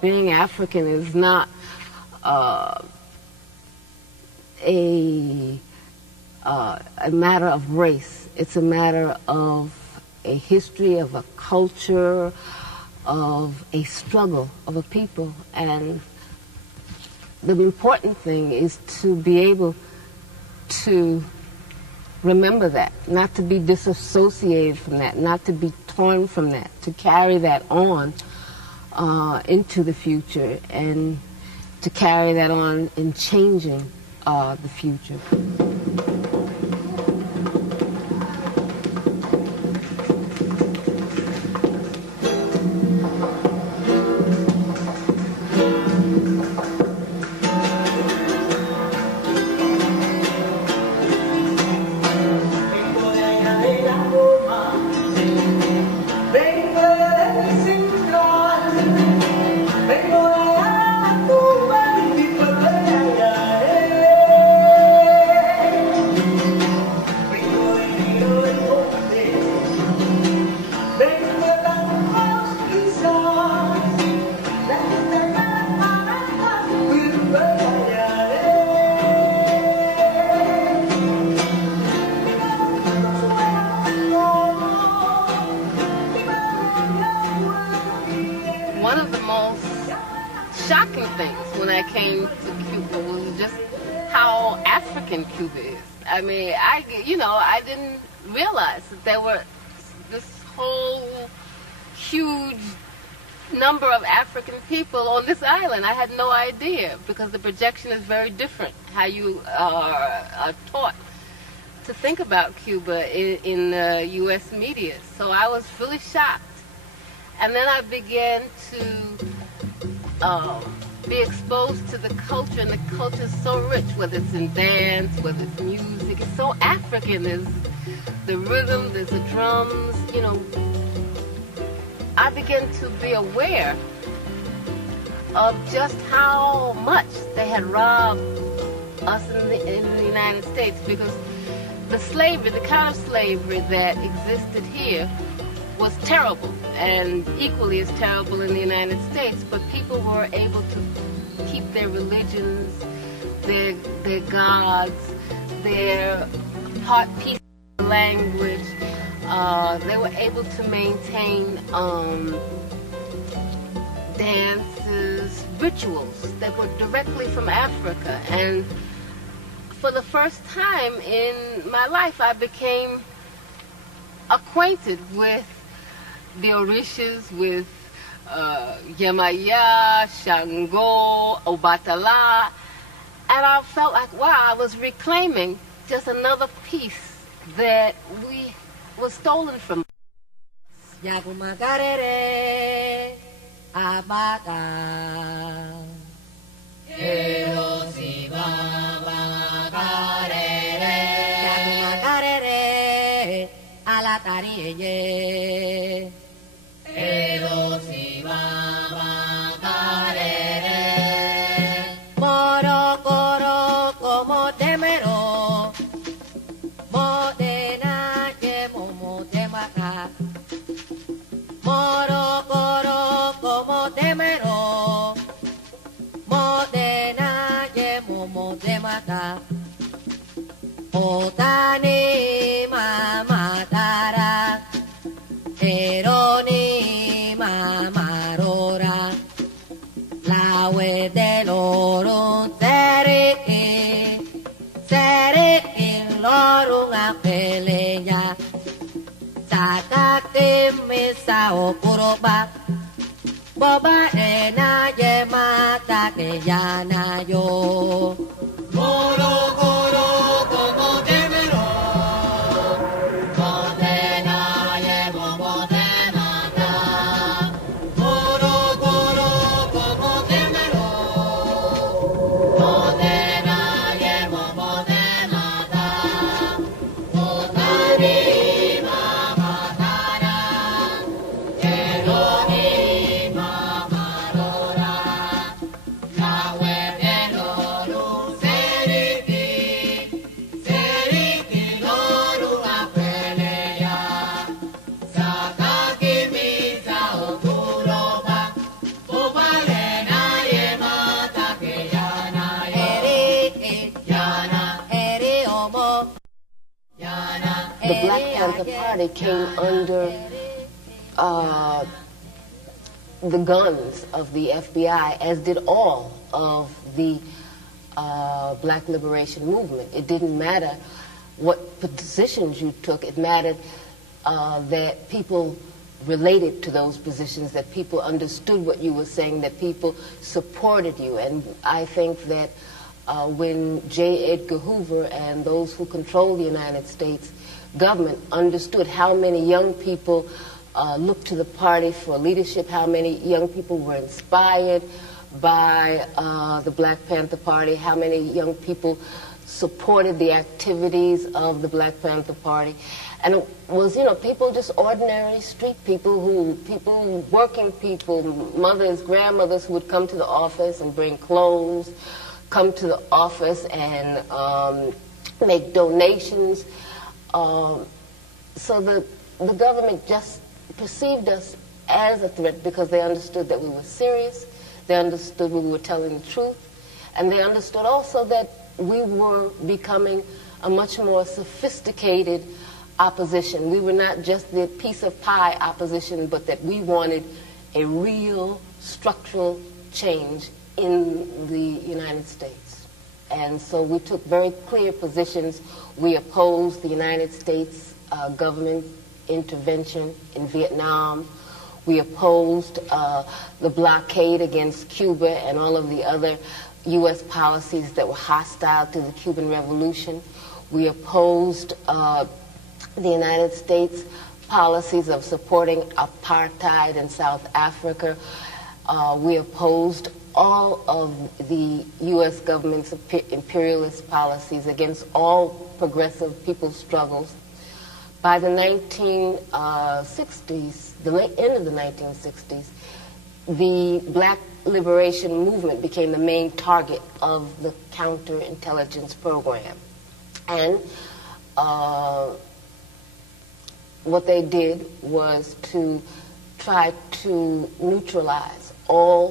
Being African is not a matter of race. It's a matter of a history, of a culture, of a struggle of a people. And the important thing is to be able to remember that, not to be disassociated from that, not to be torn from that, to carry that on into the future and to carry that on in changing the future. One of the most shocking things when I came to Cuba was just how African Cuba is. I mean, I didn't realize that there were this whole huge number of African people on this island. I had no idea, because the projection is very different, how you are taught to think about Cuba in U.S. media. So I was really shocked. And then I began to be exposed to the culture, and the culture is so rich, whether it's in dance, whether it's music. It's so African. There's the rhythm, there's the drums, I began to be aware of just how much they had robbed us in the United States, because the slavery, the kind of slavery that existed here was terrible, and equally as terrible in the United States, but people were able to keep their religions, their gods, their piece of language. They were able to maintain dances, rituals that were directly from Africa. And for the first time in my life, I became acquainted with the Orishas, with Yemaya, Shango, Obatala, and I felt like, wow, I was reclaiming just another piece that was stolen from us. Yagumagarere, Abata, Yagumagarere, Alatariye. Moro coro como temero, modena que momo temaka. Moro coro como temero, modena que momo temaka. Otani mama tara, eroni mamarora, lawe de lorun seriki lorun apeleya, sakake misa okuroba, boba ena yemata que yana yo. Moro coro como temero, modena Black Panther Party came under the guns of the FBI, as did all of the Black liberation movement. It didn't matter what positions you took. It mattered that people related to those positions, that people understood what you were saying, that people supported you. And I think that when J. Edgar Hoover and those who control the United States government understood how many young people looked to the party for leadership, how many young people were inspired by the Black Panther Party, how many young people supported the activities of the Black Panther Party. And it was, you know, people, just ordinary street people, working people, mothers, grandmothers who would come to the office and bring clothes, come to the office and make donations. So the government just perceived us as a threat because they understood that we were serious, they understood we were telling the truth, and they understood also that we were becoming a much more sophisticated opposition. We were not just the piece of pie opposition, but that we wanted a real structural change in the United States. And so we took very clear positions. We opposed the United States government intervention in Vietnam. We opposed the blockade against Cuba and all of the other U.S. policies that were hostile to the Cuban Revolution. We opposed the United States policies of supporting apartheid in South Africa. We opposed all of the U.S. government's imperialist policies against all progressive people's struggles. By the 1960s, the end of the 1960s, the Black liberation movement became the main target of the counterintelligence program. And what they did was to try to neutralize all